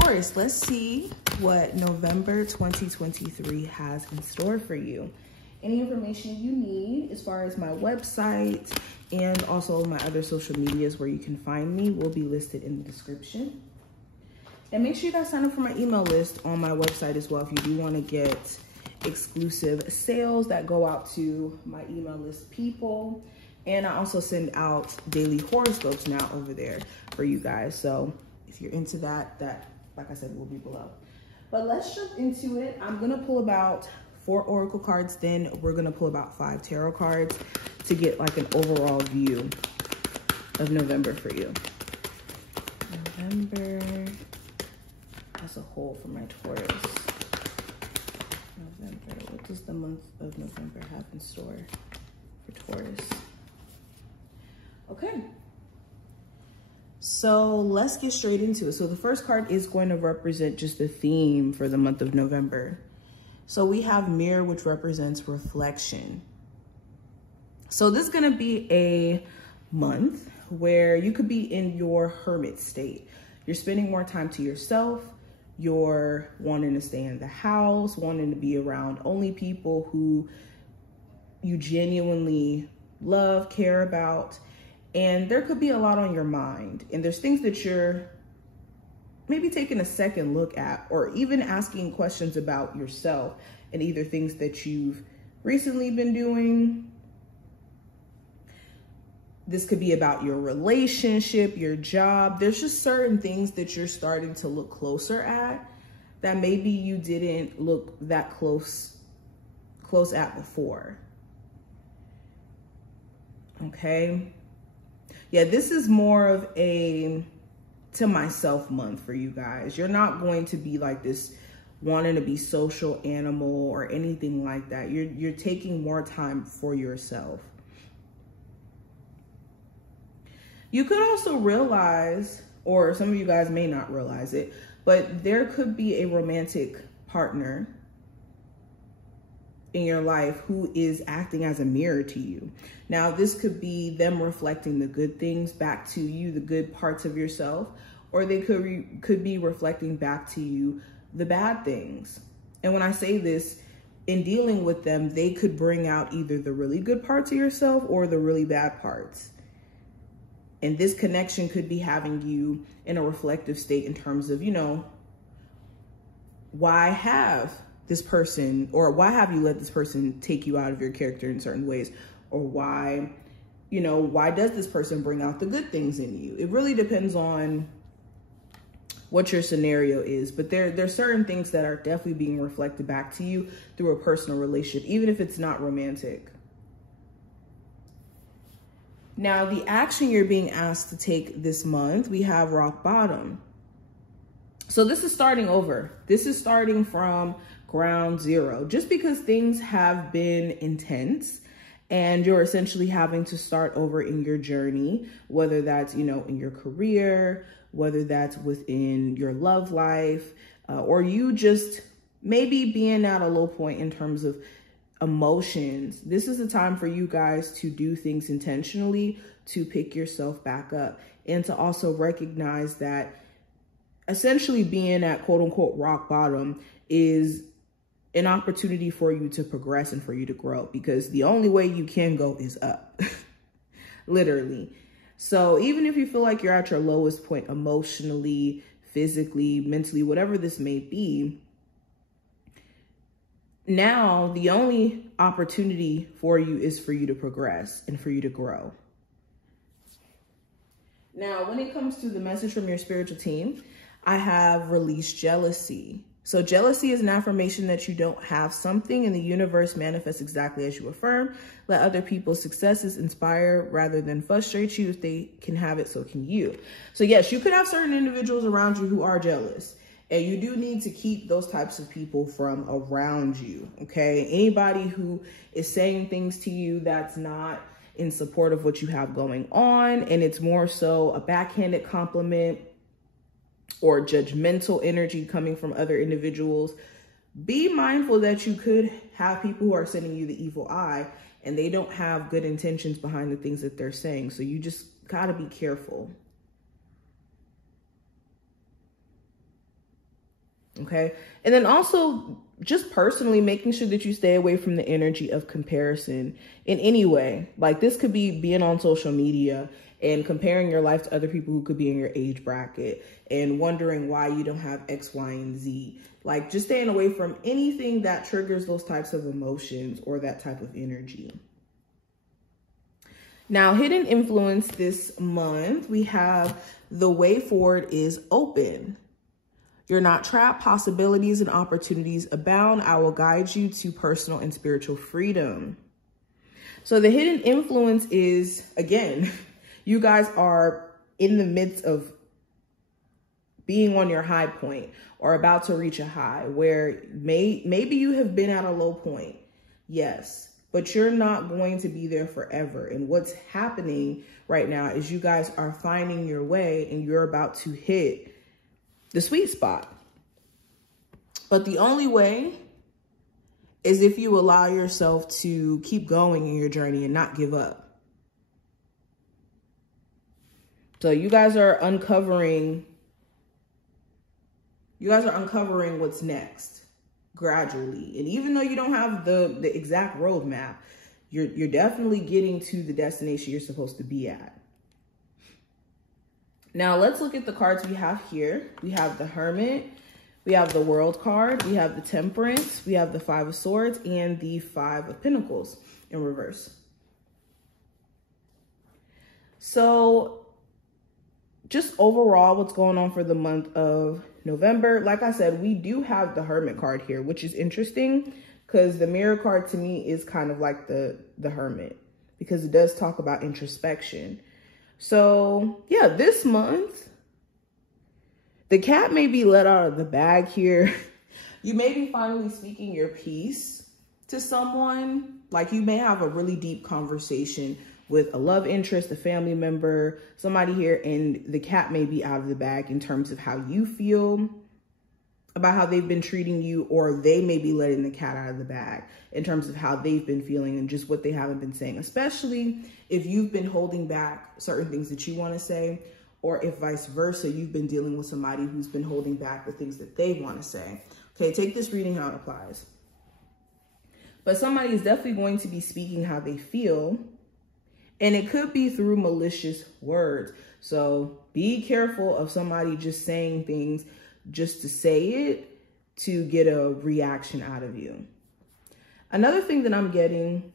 Taurus, let's see what November 2023 has in store for you. Any information you need as far as my website and also my other social medias where you can find me will be listed in the description. And make sure you guys sign up for my email list on my website as well if you do want to get exclusive sales that go out to my email list people. And I also send out daily horoscopes now over there for you guys. So if you're into that, like I said, will be below. But let's jump into it. I'm gonna pull about 4 oracle cards, then we're gonna pull about 5 tarot cards to get like an overall view of November for you. November as a whole for my Taurus. November, what does the month of November have in store for Taurus? Okay, so let's get straight into it. So the first card is going to represent just the theme for the month of November. So we have Mirror, which represents reflection. So this is going to be a month where you could be in your hermit state. You're spending more time to yourself. You're wanting to stay in the house, wanting to be around only people who you genuinely love, care about. And there could be a lot on your mind. And there's things that you're maybe taking a second look at, or even asking questions about yourself, and either things that you've recently been doing. This could be about your relationship, your job. There's just certain things that you're starting to look closer at that maybe you didn't look that close at before. Okay. Yeah, this is more of a to myself month for you guys. You're not going to be like this wanting to be social animal or anything like that. You're taking more time for yourself. You could also realize, or some of you guys may not realize it, but there could be a romantic partner in your life who is acting as a mirror to you. Now, this could be them reflecting the good things back to you, the good parts of yourself, or they could be reflecting back to you the bad things. And when I say this, in dealing with them, they could bring out either the really good parts of yourself or the really bad parts. And this connection could be having you in a reflective state in terms of, you know, why have this person, or why have you let this person take you out of your character in certain ways? Or why, you know, why does this person bring out the good things in you? It really depends on what your scenario is, but there's certain things that are definitely being reflected back to you through a personal relationship, even if it's not romantic. Now, the action you're being asked to take this month, we have rock bottom. So this is starting over. This is starting from ground zero. Just because things have been intense and you're essentially having to start over in your journey, whether that's, you know, in your career, whether that's within your love life, or you just maybe being at a low point in terms of emotions. This is the time for you guys to do things intentionally, to pick yourself back up, and to also recognize that essentially being at quote unquote rock bottom is an opportunity for you to progress and for you to grow, because the only way you can go is up, literally. So even if you feel like you're at your lowest point emotionally, physically, mentally, whatever this may be, now the only opportunity for you is for you to progress and for you to grow. Now, when it comes to the message from your spiritual team, I have released jealousy. So jealousy is an affirmation that you don't have something, and the universe manifests exactly as you affirm. Let other people's successes inspire rather than frustrate you. If they can have it, so can you. So yes, you could have certain individuals around you who are jealous, and you do need to keep those types of people from around you, okay? Anybody who is saying things to you that's not in support of what you have going on, and it's more so a backhanded compliment or judgmental energy coming from other individuals, be mindful that you could have people who are sending you the evil eye and they don't have good intentions behind the things that they're saying. So you just gotta be careful. Okay. And then also just personally making sure that you stay away from the energy of comparison in any way. Like this could be being on social media and comparing your life to other people who could be in your age bracket and wondering why you don't have X, Y, and Z. Like just staying away from anything that triggers those types of emotions or that type of energy. Now, hidden influence this month, we have the way forward is open. You're not trapped. Possibilities and opportunities abound. I will guide you to personal and spiritual freedom. So the hidden influence is, again, you guys are in the midst of being on your high point or about to reach a high where maybe you have been at a low point. Yes, but you're not going to be there forever. And what's happening right now is you guys are finding your way and you're about to hit the sweet spot. But the only way is if you allow yourself to keep going in your journey and not give up. So you guys are uncovering what's next gradually. And even though you don't have the exact roadmap, you're definitely getting to the destination you're supposed to be at. Now let's look at the cards we have here. We have the Hermit, we have the World card, we have the Temperance, we have the Five of Swords, and the Five of Pentacles in reverse. So just overall, what's going on for the month of November? Like I said, we do have the Hermit card here, which is interesting because the Mirror card to me is kind of like the Hermit because it does talk about introspection. So yeah, this month, the cat may be let out of the bag here. You may be finally speaking your piece to someone. Like you may have a really deep conversation with a love interest, a family member, somebody here, and the cat may be out of the bag in terms of how you feel about how they've been treating you, or they may be letting the cat out of the bag in terms of how they've been feeling and just what they haven't been saying, especially if you've been holding back certain things that you want to say, or if vice versa, you've been dealing with somebody who's been holding back the things that they want to say. Okay, take this reading how it applies. But somebody is definitely going to be speaking how they feel, and it could be through malicious words. So be careful of somebody just saying things just to say it to get a reaction out of you. Another thing that I'm getting,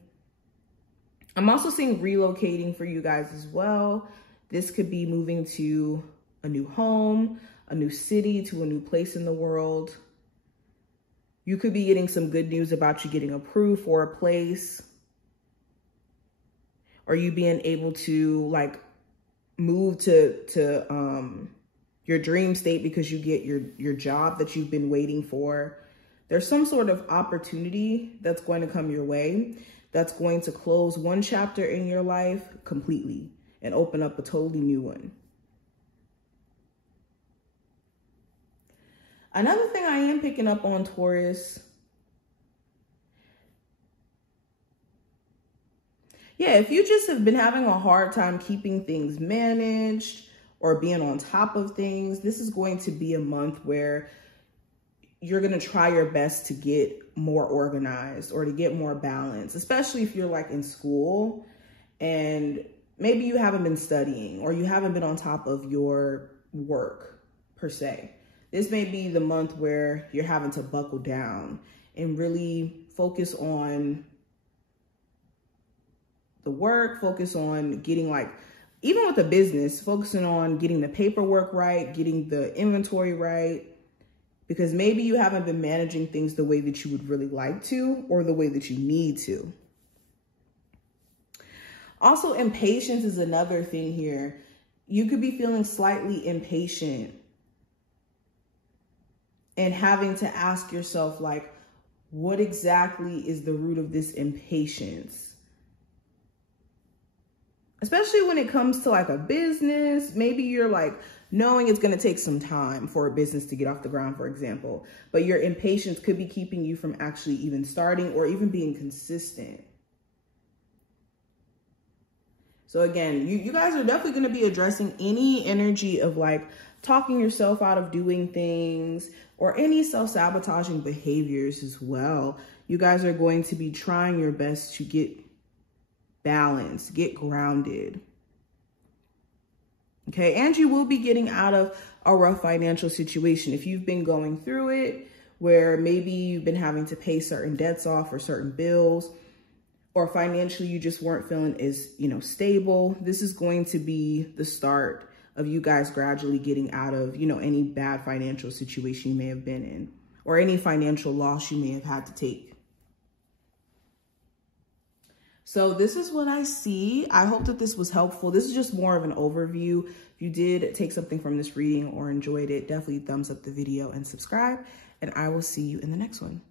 I'm also seeing relocating for you guys as well. This could be moving to a new home, a new city, to a new place in the world. You could be getting some good news about you getting approved for a place, or you being able to like move to your dream state because you get your job that you've been waiting for. There's some sort of opportunity that's going to come your way that's going to close one chapter in your life completely and open up a totally new one. Another thing I am picking up on, Taurus, yeah, if you just have been having a hard time keeping things managed or being on top of things, this is going to be a month where you're going to try your best to get more organized or to get more balance, especially if you're like in school and maybe you haven't been studying or you haven't been on top of your work per se. This may be the month where you're having to buckle down and really focus on the work, focus on getting like, even with a business, focusing on getting the paperwork right, getting the inventory right, because maybe you haven't been managing things the way that you would really like to or the way that you need to. Also, impatience is another thing here. You could be feeling slightly impatient and having to ask yourself, like, what exactly is the root of this impatience? Especially when it comes to like a business, maybe you're like knowing it's going to take some time for a business to get off the ground, for example, but your impatience could be keeping you from actually even starting or even being consistent. So again, you guys are definitely going to be addressing any energy of like talking yourself out of doing things or any self-sabotaging behaviors as well. You guys are going to be trying your best to get balanced, get grounded. Okay, and you will be getting out of a rough financial situation. If you've been going through it, where maybe you've been having to pay certain debts off or certain bills, or financially you just weren't feeling as, stable, this is going to be the start of you guys gradually getting out of, any bad financial situation you may have been in, or any financial loss you may have had to take. So this is what I see. I hope that this was helpful. This is just more of an overview. If you did take something from this reading or enjoyed it, definitely thumbs up the video and subscribe, and I will see you in the next one.